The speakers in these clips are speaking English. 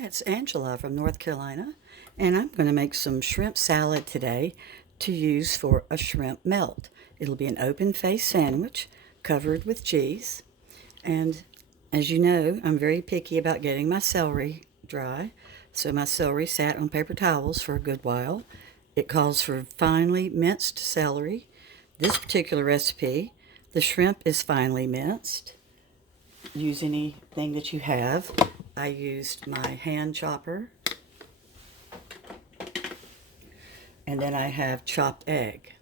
Hi, it's Angela from North Carolina, and I'm going to make some shrimp salad today to use for a shrimp melt. It'll be an open-faced sandwich covered with cheese, and as you know, I'm very picky about getting my celery dry, so my celery sat on paper towels for a good while. It calls for finely minced celery. This particular recipe, the shrimp is finely minced. Use anything that you have. I used my hand chopper, and then I have chopped egg.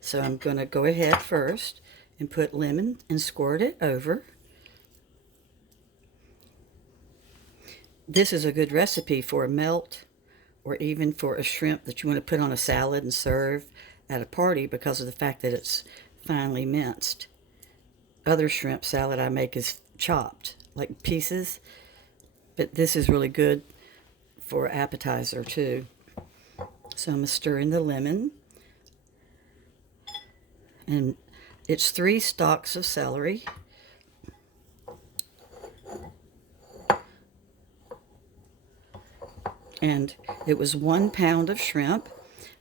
So I'm going to go ahead first and put lemon and squirt it over. This is a good recipe for a melt or even for a shrimp that you want to put on a salad and serve at a party because of the fact that it's finely minced. Other shrimp salad I make is chopped, like pieces, but this is really good for appetizer too. So I'm going to stir in the lemon, and it's 3 stalks of celery, and it was 1 pound of shrimp,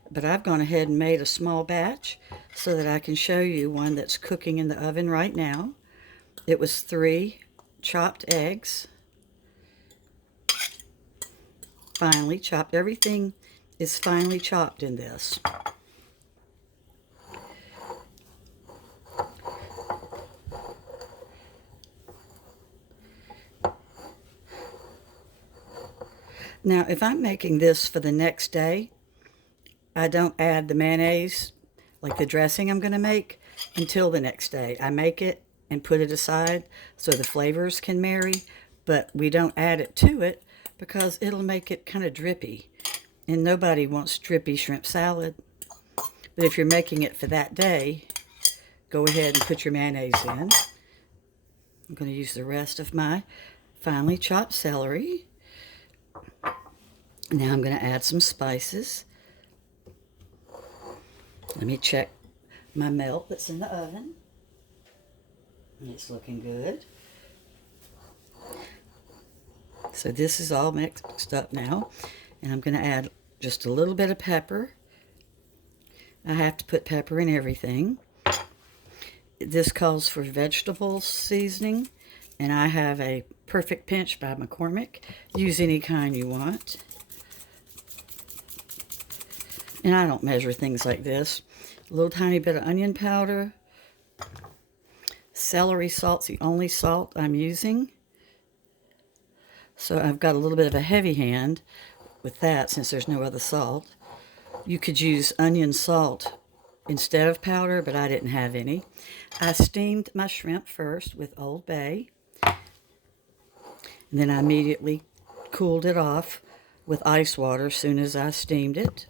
but I've gone ahead and made a small batch so that I can show you one that's cooking in the oven right now. It was 3 chopped eggs, finely chopped. Everything is finely chopped in this. Now, if I'm making this for the next day, I don't add the mayonnaise, like the dressing I'm going to make, until the next day. I make it and put it aside so the flavors can marry, but we don't add it to it because it'll make it kind of drippy, and nobody wants drippy shrimp salad. But if you're making it for that day, go ahead and put your mayonnaise in. I'm going to use the rest of my finely chopped celery. Now I'm going to add some spices. Let me check my melt that's in the oven. It's looking good. So this is all mixed up now, and I'm going to add just a little bit of pepper. I have to put pepper in everything. This calls for vegetable seasoning, and I have a Perfect Pinch by McCormick. Use any kind you want. And I don't measure things like this. A little tiny bit of onion powder. Celery salt's the only salt I'm using. So I've got a little bit of a heavy hand with that since there's no other salt. You could use onion salt instead of powder, but I didn't have any. I steamed my shrimp first with Old Bay. And then I immediately cooled it off with ice water as soon as I steamed it.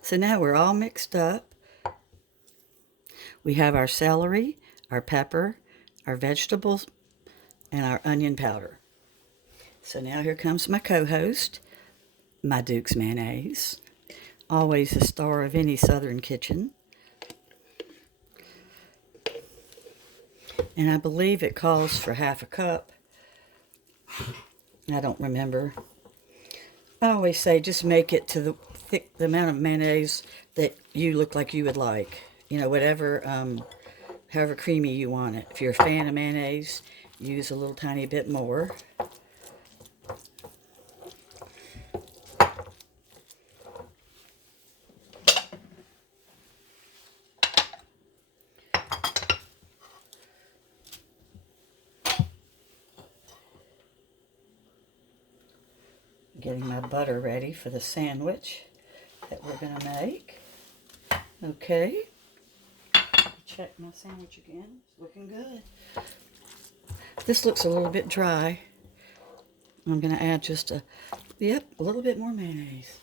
So now we're all mixed up. We have our celery, our pepper, our vegetables, and our onion powder. So now here comes my co-host, my Dukes Mayonnaise. Always the star of any southern kitchen. And I believe it calls for half a cup. I don't remember. I always say just make it to the amount of mayonnaise that you look like you would like. You know, whatever, however creamy you want it. If you're a fan of mayonnaise, use a little tiny bit more. Getting my butter ready for the sandwich that we're going to make. Okay. Check my sandwich again. It's looking good. This looks a little bit dry. I'm going to add just a little bit more mayonnaise.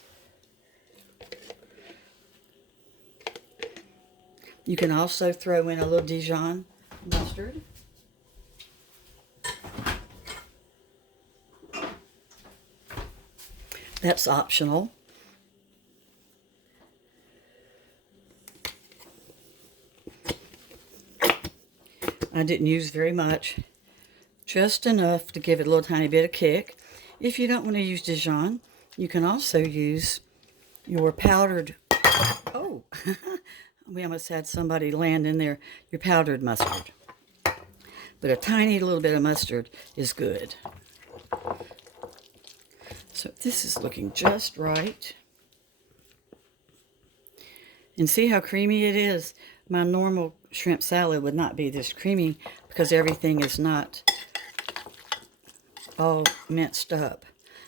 You can also throw in a little Dijon mustard. That's optional. I didn't use very much, just enough to give it a little tiny bit of kick. If you don't want to use Dijon, you can also use your powdered, oh, we almost had somebody land in there, your powdered mustard. But a tiny little bit of mustard is good. So this is looking just right. And see how creamy it is? My normal shrimp salad would not be this creamy because everything is not all minced up.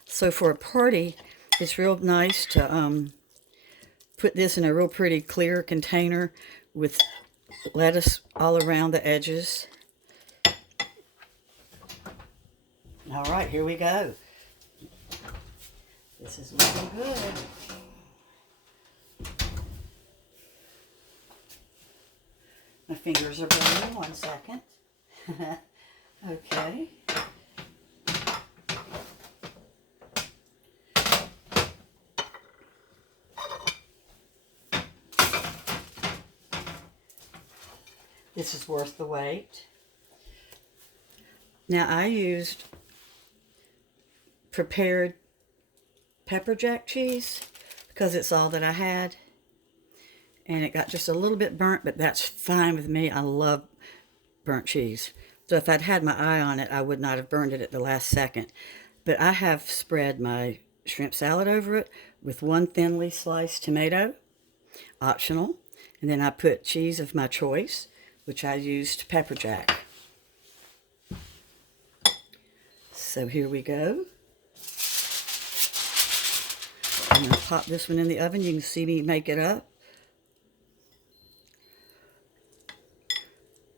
So for a party, it's real nice to put this in a real pretty clear container with lettuce all around the edges. All right, here we go. This is looking good. My fingers are burning. 1 second. Okay. This is worth the wait. Now I used prepared pepper jack cheese because it's all that I had. And it got just a little bit burnt, but that's fine with me. I love burnt cheese. So if I'd had my eye on it, I would not have burned it at the last second. But I have spread my shrimp salad over it with 1 thinly sliced tomato, optional. And then I put cheese of my choice, which I used pepper jack. So here we go. I'm going to pop this one in the oven. You can see me make it up.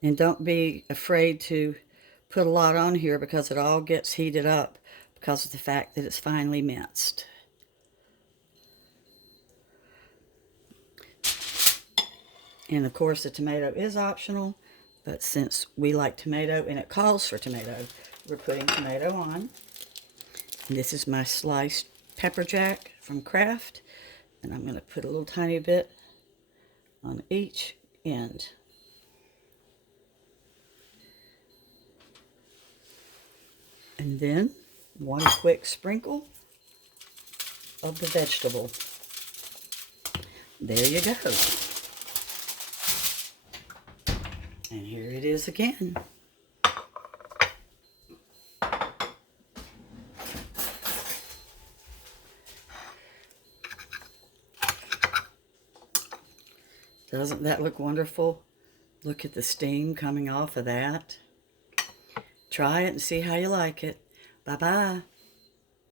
And don't be afraid to put a lot on here because it all gets heated up because of the fact that it's finely minced. And of course the tomato is optional, but since we like tomato and it calls for tomato, we're putting tomato on. And this is my sliced pepper jack from Kraft, and I'm going to put a little tiny bit on each end. And then 1 quick sprinkle of the vegetable. There you go. And here it is again. Doesn't that look wonderful? Look at the steam coming off of that. Try it and see how you like it. Bye-bye.